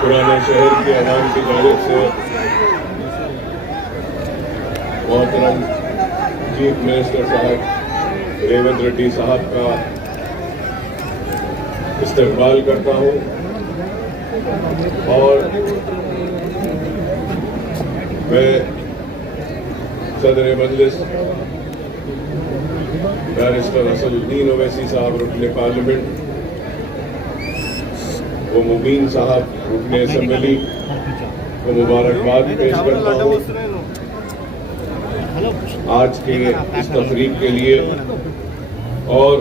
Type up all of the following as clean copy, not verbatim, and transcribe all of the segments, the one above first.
पुराने शहर के अवाम की जानिब से मोहतरम चीफ मिनिस्टर साहब रेवंत रेड्डी साहब का इस्तकबाल करता हूँ और मैं सदर मजलिस बैरिस्टर असदुद्दीन ओवैसी साहब रुकने पार्लियामेंट, वो मुबीन साहब रुकने असेंबली को मुबारकबाद पेश करता हूँ आज के इस तकरीब के लिए, और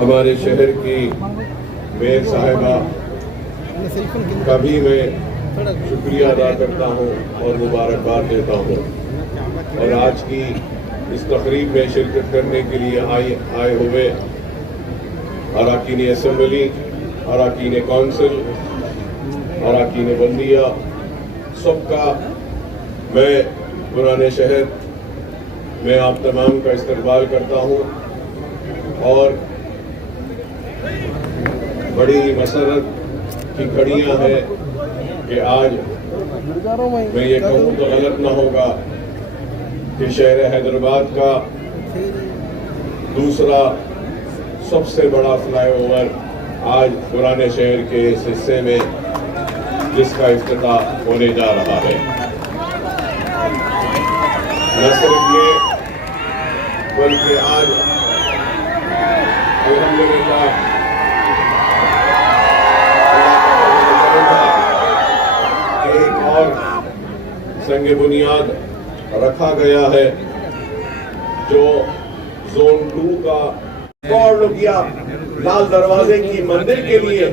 हमारे शहर की मेयर साहिबा का भी मैं शुक्रिया अदा करता हूँ और मुबारकबाद देता हूँ। और आज की इस तकरीब में शिरकत करने के लिए आए हुए अरकान असेंबली, अरकान कौंसिल, अरकान बल्दिया, सबका मैं पुराने शहर में आप तमाम का इस्तकबाल करता हूँ और बड़ी मसरत की घड़ियाँ हैं कि आज मैं ये कहूँ तो गलत ना होगा कि शहर हैदराबाद का दूसरा सबसे बड़ा फ्लाईओवर आज पुराने शहर के इस हिस्से में जिसका इफ्तिताह होने जा रहा है। न सिर्फ ये बल्कि आज अल्हम्दुलिल्लाह एक और संग बुनियाद रखा गया है जो जोन 2 का किया, लाल दरवाजे की मंदिर के लिए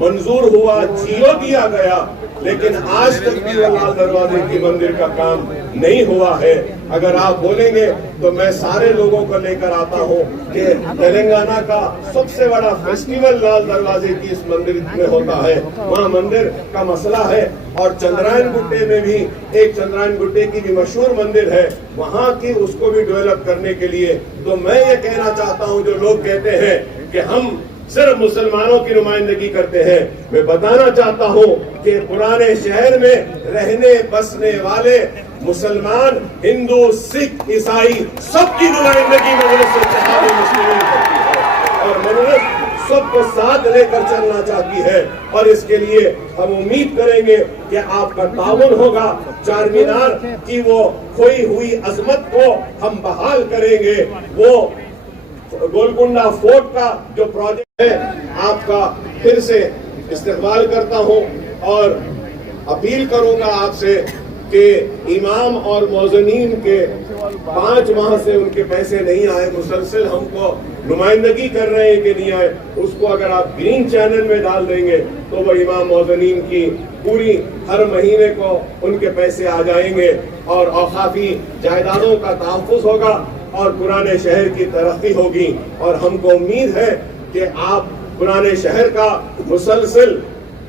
मंजूर हुआ, जियो दिया गया, लेकिन आज तक भी लाल दरवाजे की मंदिर का काम नहीं हुआ है। अगर आप बोलेंगे तो मैं सारे लोगों को लेकर आता हूँ कि तेलंगाना का सबसे बड़ा फेस्टिवल लाल दरवाजे की इस मंदिर में होता है, वहाँ मंदिर का मसला है। और चंद्रायन गुट्टे में भी एक चंद्रायन गुट्टे की भी मशहूर मंदिर है, वहाँ की उसको भी डेवलप करने के लिए तो मैं ये कहना चाहता हूँ, जो लोग कहते हैं कि हम सिर्फ मुसलमानों की नुमाइंदगी करते हैं, मैं बताना चाहता हूँ कि पुराने शहर में रहने बसने वाले मुसलमान, हिंदू, सिख, ईसाई सबकी नुमाइंदगी मजलिस इत्तेहाद मुस्लिमीन करती है और मजलिस सबको साथ लेकर चलना चाहती है। और इसके लिए हम उम्मीद करेंगे कि आपका ताउन होगा, चार मीनार की वो खोई हुई अजमत को हम बहाल करेंगे, वो गोलकुंडा फोर्ट का जो प्रोजेक्ट है आपका फिर से इस्तेमाल करता हूं और अपील करूंगा आपसे कि इमाम और मौज़नीन के 5 माह से उनके पैसे नहीं आए, मुसलसल हमको नुमाइंदगी कर रहे हैं कि नहीं आए, उसको अगर आप ग्रीन चैनल में डाल देंगे तो वो इमाम मौज़नीन की पूरी हर महीने को उनके पैसे आ जाएंगे और औकाफी जायदादों का तहफ़्फ़ुज़ होगा और पुराने शहर की तरक्की होगी। और हमको उम्मीद है कि आप पुराने शहर का मुसलसल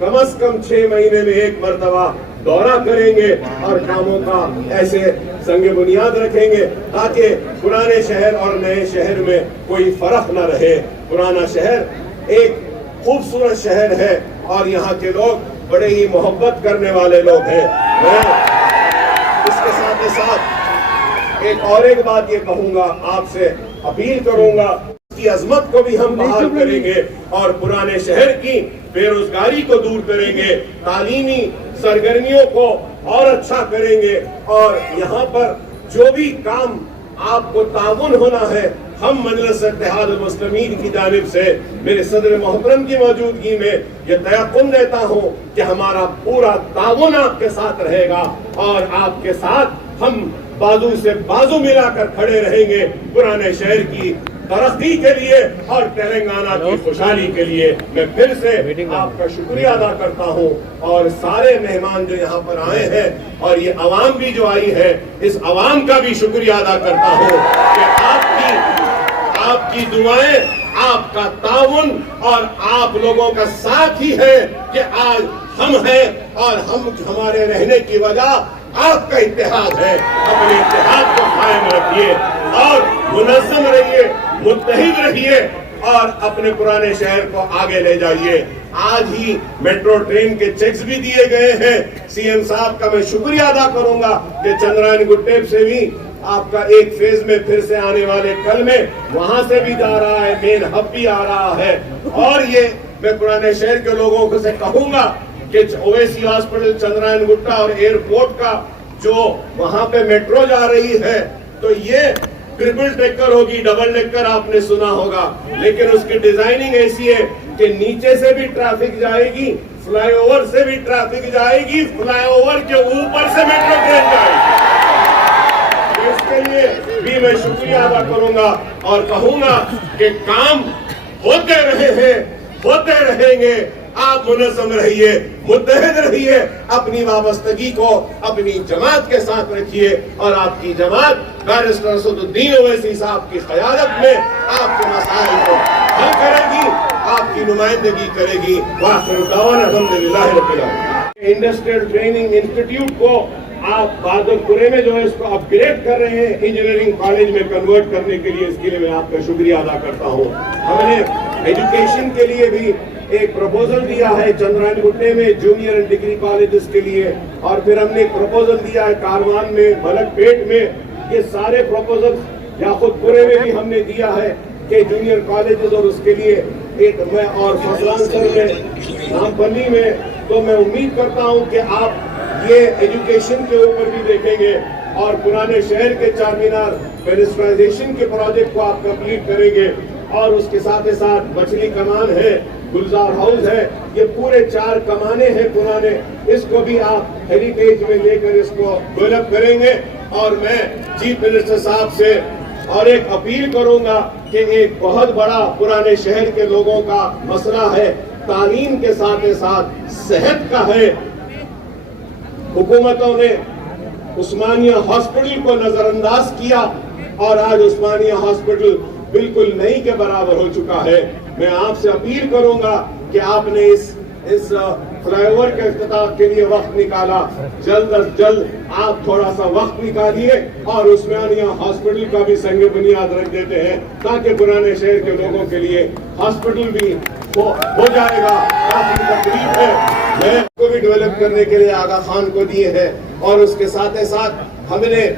कम से कम 6 महीने में एक मरतबा दौरा करेंगे और कामों का ऐसे संग बुनियाद रखेंगे ताकि पुराने शहर और नए शहर में कोई फर्क न रहे। पुराना शहर एक खूबसूरत शहर है और यहाँ के लोग बड़े ही मोहब्बत करने वाले लोग हैं। मैं इसके साथ ही साथ एक बात ये कहूंगा, आपसे अपील करूंगा की अजमत को भी हम बहाल करेंगे और पुराने शहर की बेरोजगारी को दूर करेंगे, तालीमी सरगर्मियों को और अच्छा करेंगे और यहाँ पर जो भी काम आपको ताउन होना है, हम मजलिस इत्तेहाद मुस्लिमीन की जानिब से मेरे सदर मोहतरम की मौजूदगी में ये तयक़ुन देता हूँ कि हमारा पूरा ताउन आपके साथ रहेगा और आपके साथ हम बाजू से बाजू मिलाकर खड़े रहेंगे पुराने शहर की तरक्की के लिए और तेलंगाना की खुशहाली के लिए। मैं फिर से आपका शुक्रिया अदा करता हूं और सारे मेहमान जो यहाँ पर आए हैं और ये अवाम भी जो आई है, इस अवाम का भी शुक्रिया अदा करता हूं कि आपकी दुआएं, आपका ताउन और आप लोगों का साथ ही है कि आज ہم ہیں اور ہمارے رہنے کی وجہ آپ کا اتحاد ہے. اپنے اتحاد کو قائم رکھیے اور منظم رہیے, متحد رہیے اور اپنے پرانے شہر کو آگے لے جائیے. آج ہی میٹرو ٹرین کے چیکس بھی دیے گئے ہیں. سی ایم صاحب کا میں شکریہ ادا کروں گا کہ چندرائن گٹیب سے بھی آپ کا ایک فیز میں پھر سے آنے والے کل میں وہاں سے بھی جا رہا ہے, مین ہب بھی آ رہا ہے. اور یہ میں پرانے شہر کے لوگوں کو سے کہوں گا کہ اویسی ہاسپٹل, چندرائن گٹا اور ایئرپورٹ کا جو وہاں پہ میٹرو جا رہی ہے تو یہ ٹرپل ڈیکر ہوگی, ڈبل ڈیکر آپ نے سنا ہوگا, لیکن اس کی ڈیزائننگ ایسی ہے کہ نیچے سے بھی ٹریفک جائے گی, فلائی اوور سے بھی ٹریفک جائے گی, فلائی اوور کے اوپر سے میٹرو ٹرین جائے گی. اس کے لیے بھی میں شکریہ ادا کروں گا اور کہوں گا کہ کام ہوتے رہے ہیں, ہوتے رہیں گے. آپ منظم رہیے, متحد رہیے, اپنی وابستگی کو اپنی جماعت کے ساتھ رکھیے اور آپ کی جماعت بیرسٹر اسد الدین اویسی صاحب کی قیادت میں آپ کے مسائل کو حل کرے گی, آپ کی نمائندگی کرے گی. وآخر دعوانا الحمدللہ رب العالمین. انڈسٹریل ٹریننگ انسٹیٹیوٹ کو آپ بہادرپورے میں جو ہے اس کو اپ گریڈ کر رہے ہیں, انجینئرنگ کالج میں کنورٹ کرنے کے لیے, اس کے لیے میں آپ کا شکریہ ادا کرتا ہوں. ہم نے ایجوکیشن کے لیے بھی ایک پروپوزل دیا ہے چندرائن گٹے میں جونیئر اینڈ ڈگری کالجز کے لیے, اور پھر ہم نے ایک پروپوزل دیا ہے کاروان میں, ملک پیٹ میں. یہ سارے پروپوزل یاقوت پورے میں بھی ہم نے دیا ہے کہ جونیئر کالجز, اور اس کے لیے ایک میں اور فضلان سر میں, نامپلی میں. تو میں امید کرتا ہوں کہ آپ یہ ایجوکیشن کے اوپر بھی دیکھیں گے اور پرانے شہر کے چار مینار پیڈسٹرائزیشن کے پروجیکٹ کو آپ کمپلیٹ کریں گے. اور اس کے ساتھ ساتھ مچھلی کمان ہے, گلزار ہاؤس ہے, یہ پورے 4 کمانے ہیں پرانے, اس کو بھی آپ ہیریٹیج میں لے کر اس کو ڈیولپ کریں گے. اور میں چیف منسٹر صاحب سے اور ایک اپیل کروں گا کہ ایک بہت بڑا پرانے شہر کے لوگوں کا مسئلہ ہے, تعلیم کے ساتھ ساتھ صحت کا ہے. حکومتوں نے عثمانیہ ہاسپٹل کو نظر انداز کیا اور آج عثمانیہ ہاسپٹل بالکل نہیں کے برابر ہو چکا ہے. میں آپ سے اپیل کروں گا کہ آپ نے اس فلائی اوور کے افتتاح کے لیے وقت نکالا, جلد از جلد آپ تھوڑا سا وقت نکالیے اور عثمانیہ ہاسپٹل کا بھی سنگ بنیاد رکھ دیتے ہیں تاکہ پرانے شہر کے لوگوں کے لیے ہاسپٹل بھی ہو جائے گا. کافی تکلیف ہے, میں کو بھی ڈیولپ کرنے کے لیے آغا خان کو دیے ہیں. اور اس کے ساتھ ساتھ ہم نے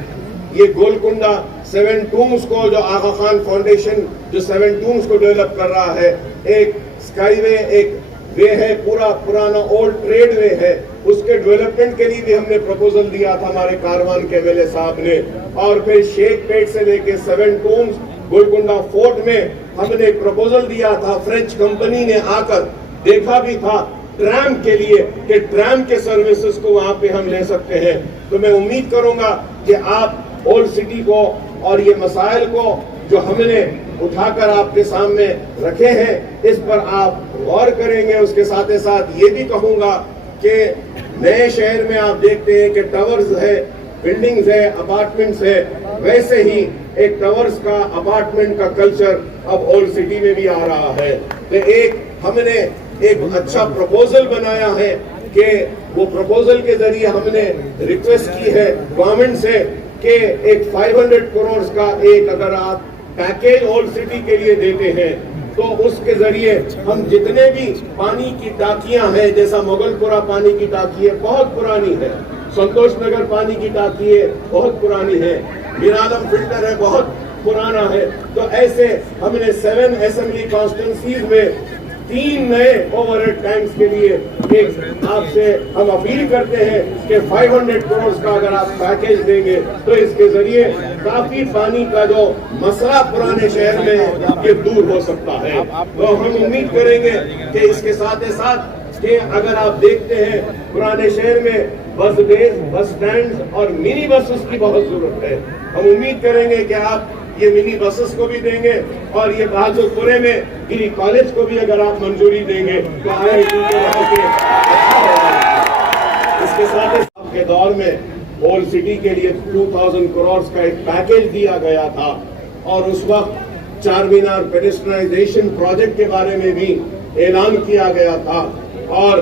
یہ گولکنڈا 7 ٹومز کو, جو آغا خان فاؤنڈیشن جو 7 ٹومز کو ڈیولپ کر رہا ہے, ایک اسکائی وے, ایک وے ہے, پورا پرانا اولڈ ٹریڈ وے ہے, اس کے ڈیولپمنٹ کے لیے بھی ہم نے پروپوزل دیا تھا ہمارے کاروان کے ویلے صاحب نے. اور پھر شیخ پیٹ سے لے کے 7 ٹومز گولکنڈا فورٹ میں ہم نے ایک پروپوزل دیا تھا. فرینچ کمپنی نے آ کر دیکھا بھی تھا ٹرام کے لیے کہ ٹرام کے سروسز کو وہاں پہ ہم لے سکتے ہیں. تو میں امید کروں گا کہ آپ اولڈ سٹی کو اور یہ مسائل کو جو ہم نے اٹھا کر آپ کے سامنے رکھے ہیں اس پر آپ غور کریں گے. اس کے ساتھ یہ بھی کہوں گا کہ نئے شہر میں آپ دیکھتے ہیں کہ ٹاورز ہے, بلڈنگز ہے, اپارٹمنٹس ہے, ویسے ہی ایک ٹاورز کا, اپارٹمنٹ کا کلچر اب اولڈ سٹی میں بھی آ رہا ہے. تو ایک ہم نے ایک اچھا پروپوزل بنایا ہے کہ وہ پروپوزل کے ذریعے ہم نے ریکویسٹ کی ہے گورنمنٹ سے کہ ایک 500 کروڑ کا ایک اگر آپ پیکیج اولڈ سٹی کے لیے دیتے ہیں تو اس کے ذریعے ہم جتنے بھی پانی کی ٹانکیاں ہیں, جیسا مغل پورہ پانی کی ٹانکی ہے بہت پرانی ہے, سنتوش نگر پانی کی ٹانکی ہے بہت پرانی ہے, میر عالم فلٹر ہے بہت پرانا ہے. تو ایسے ہم نے 7 اسمبلی کانسٹیٹوئنسیز میں 3 نئے اوور ہیڈ ٹینکس کے لیے ایک آپ سے ہم اپیل کرتے ہیں کہ 500 کروڑ کا اگر آپ پیکیج دیں گے تو اس کے ذریعے کافی پانی کا جو مسئلہ پرانے شہر میں ہے یہ دور ہو سکتا ہے. تو ہم امید کریں گے کہ اس کے ساتھ کہ اگر آپ دیکھتے ہیں پرانے شہر میں بس بیس, بس سٹینڈز اور منی بسز کی بہت ضرورت ہے. ہم امید کریں گے کہ آپ یہ منی بسز کو بھی دیں گے اور یہ بہادرپورے میں ڈگری کالج کو بھی اگر آپ منظوری دیں گے تو آئی کے اچھا ہوگا. اس کے ساتھ آپ کے دور میں اولڈ سٹی کے لیے 2000 کروڑ کا ایک پیکیج دیا گیا تھا اور اس وقت چار مینار پیڈسٹرائزیشن پروجیکٹ کے بارے میں بھی اعلان کیا گیا تھا. اور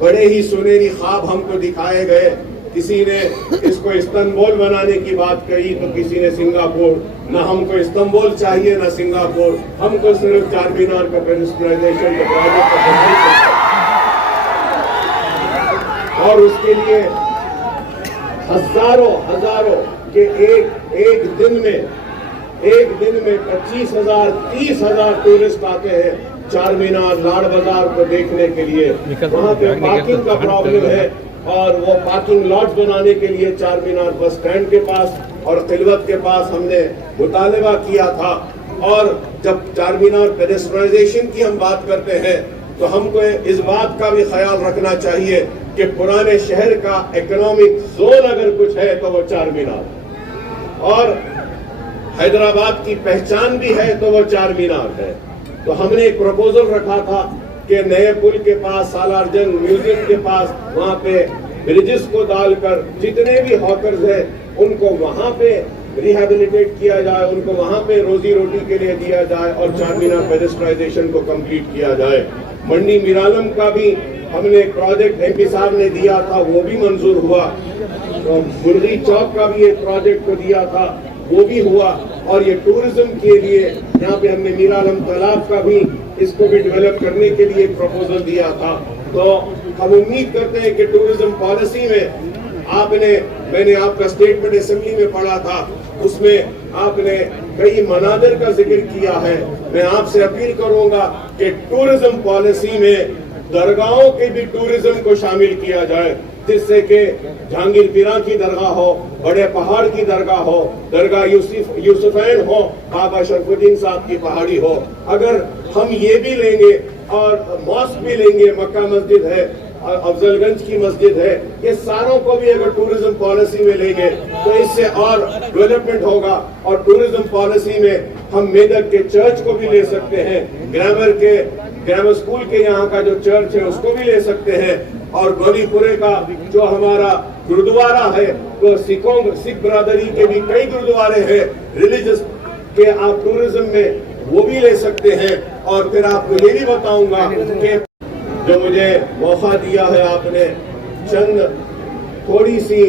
बड़े ही सुनहरी ख्वाब हमको दिखाए गए। किसी ने इसको इस्तांबुल बनाने की बात कही तो किसी ने सिंगापुर। ना हमको इस्तांबुल चाहिए ना सिंगापुर, हमको सिर्फ चार मीनार का पेडेस्ट्रियलाइजेशन का प्रोजेक्ट और उसके लिए हजारों के एक दिन में 25,000 30,000 टूरिस्ट आते हैं चार मीनार लाड़ बाजार को देखने के लिए। वहाँ पे पार्किंग का प्रॉब्लम है और वो पार्किंग लॉट बनाने के लिए चार मीनार बस स्टैंड के पास और खिलवत के पास हमने मुतालबा किया था। और जब चार मीनार पेडेस्ट्रियलाइजेशन की हम बात करते हैं तो हमको इस बात का भी ख्याल रखना चाहिए कि पुराने शहर का इकोनॉमिक जोन अगर कुछ है तो वो चार मीनार, और हैदराबाद की पहचान भी है तो वो चार मीनार है। तो हमने एक प्रपोजल रखा था कि नए पुल के पास, सालार जंग म्यूजियम के पास, वहाँ पे ब्रिजेस को डालकर जितने भी हॉकर्स हैं उनको वहाँ पे रिहेबिलिटेट किया जाए, उनको वहाँ पे रोजी रोटी के लिए दिया जाए और चार मीनार पेडेस्ट्रियलाइजेशन को कंप्लीट किया जाए। मंडी मीरालम का भी हमने एक प्रोजेक्ट एमपी साहब ने दिया था, वो भी मंजूर हुआ। तो मुर्गी चौक का भी एक प्रोजेक्ट को दिया था, वो भी हुआ। और ये टूरिज्म के लिए यहाँ पे हमने मीरालम तालाब का भी, इसको भी डेवलप करने के लिए एक प्रपोजल दिया था। तो हम उम्मीद करते हैं कि टूरिज्म पॉलिसी में मैंने आपका स्टेटमेंट असेंबली में पढ़ा था, उसमें आपने कई मनादिर का जिक्र किया है। मैं आपसे अपील करूंगा कि टूरिज्म पॉलिसी में दरगाहों के भी टूरिज्म को शामिल किया जाए, जिससे कि जहांगीर पीरा की दरगाह हो, बड़े पहाड़ की दरगाह हो, दरगाह यूसुफैन हो, बाबा शरफुद्दीन साहब की पहाड़ी हो। अगर हम ये भी लेंगे और मॉस्क भी लेंगे, मक्का मस्जिद है, अफजलगंज की मस्जिद है, ये सारों को भी अगर टूरिज्म पॉलिसी में लेंगे तो इससे और डेवलपमेंट होगा। और टूरिज्म पॉलिसी में हम मेदक के चर्च को भी ले सकते हैं, ग्रामर स्कूल के यहाँ का जो चर्च है उसको भी ले सकते हैं, और गोलीपुरे का जो हमारा गुरुद्वारा है, तो सिख बरादरी के भी कई गुरुद्वारे हैं रिलीजियस के, आप टूरिज्म में वो भी ले सकते हैं। और फिर आपको ये भी बताऊंगा कि जो मुझे मौका दिया है आपने, चंद थोड़ी सी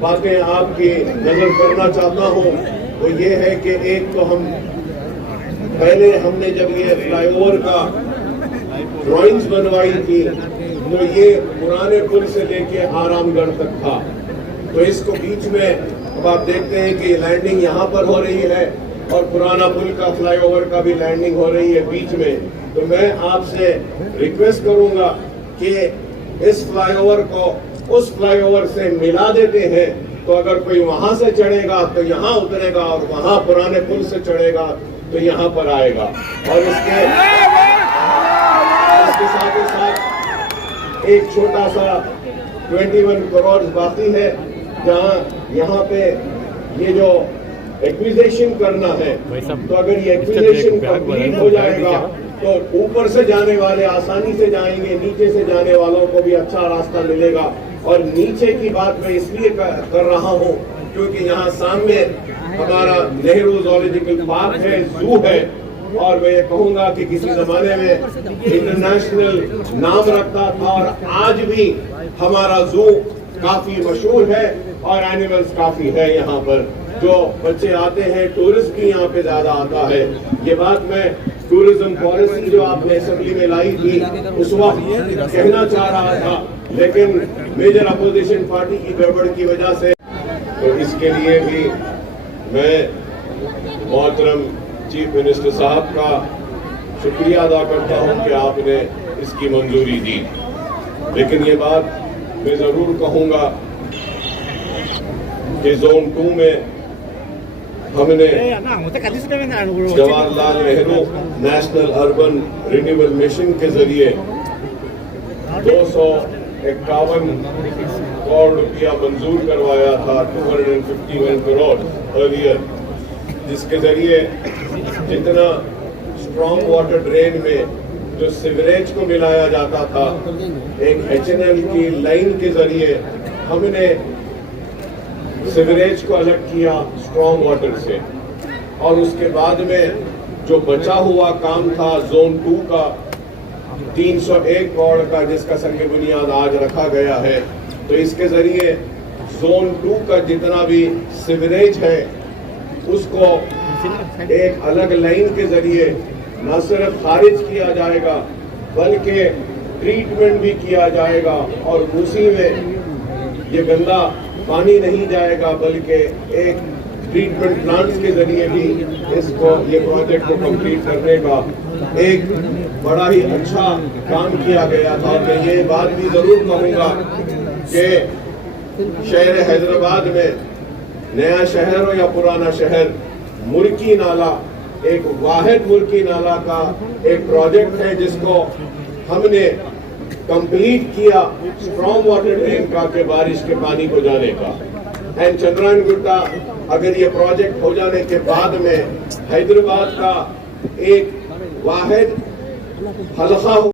बातें आपकी नजर करना चाहता हूँ। वो ये है कि एक तो हमने जब ये फ्लाईओवर का ड्राइंग्स बनवाई थी तो ये पुराने पुल से लेके आरामगढ़ तक था। तो इसको बीच में अब आप देखते हैं कि लैंडिंग यहाँ पर हो रही है और पुराना पुल का फ्लाईओवर का भी लैंडिंग हो रही है बीच में। तो मैं आपसे रिक्वेस्ट करूंगा कि इस फ्लाईओवर को उस फ्लाईओवर से मिला देते हैं, तो अगर कोई वहां से चढ़ेगा तो यहाँ उतरेगा और वहां पुराने पुल से चढ़ेगा तो यहाँ पर आएगा। और इसके साथ ही साथ एक छोटा सा 21 करोड़ बाकी है, जहाँ यहाँ पे ये जो एक्विजिशन करना है, तो अगर ये एक्विजिशन कंप्लीट हो जाएगा तो ऊपर से जाने वाले आसानी से जाएंगे, नीचे से जाने वालों को भी अच्छा रास्ता मिलेगा। और नीचे की बात मैं इसलिए कर रहा हूँ क्योंकि यहाँ सामने हमारा नेहरू ज़ूलॉजिकल पार्क है, जू है, और मैं ये कहूँगा कि किसी जमाने में इंटरनेशनल नाम रखता था और आज भी हमारा जू काफी मशहूर है और एनिमल्स काफी है। यहाँ पर जो बच्चे आते हैं, टूरिस्ट भी यहाँ पे ज्यादा आता है। ये बात मैं टूरिज्म पॉलिसी जो आपने असेंबली में लाई थी उस वक्त कहना चाह रहा था, लेकिन मेजर अपोजिशन पार्टी की गड़बड़ की वजह से, तो इसके लिए भी मैं मोहतरम चीफ मिनिस्टर साहब का शुक्रिया अदा करता हूं कि आपने इसकी मंजूरी दी। लेकिन ये बात मैं जरूर कहूंगा कि जोन 2 में हमने Jawaharlal Nehru national urban renewal mission के जरिए 251 करोड़ रुपया मंजूर करवाया था, 251 करोड़ अर्लियर, जिसके जरिए जितना स्ट्रॉन्ग वाटर ड्रेन में जो सीवरेज को मिलाया जाता था, एक HNL की लाइन के जरिए हमने सीवरेज को अलग किया स्ट्रॉन्ग वाटर से। और उसके बाद में जो बचा हुआ काम था जोन 2 का, 301 करोड़ का जिसका संग बुनियाद आज रखा गया है। तो इसके जरिए जोन 2 का जितना भी सीवरेज है उसको एक अलग लाइन के जरिए न सिर्फ खारिज किया जाएगा बल्कि ट्रीटमेंट भी किया जाएगा और उसी में ये गंदा पानी नहीं जाएगा बल्कि एक ट्रीटमेंट प्लांट्स के जरिए भी इसको ये प्रोजेक्ट को कंप्लीट करने का एक बड़ा ही अच्छा काम किया गया था। और मैं ये बात भी जरूर कहूँगा कि शहर हैदराबाद में नया शहर हो या पुराना शहर, मुर्की नाला एक वाहिद मुर्की नाला का एक प्रोजेक्ट है जिसको हमने कंप्लीट किया स्ट्रॉन्ग वाटर ड्रेन का के बारिश के पानी को जाने का। एंड चंद्रायन गुट्टा अगर ये प्रोजेक्ट हो जाने के बाद में हैदराबाद का एक वाहिद हल्का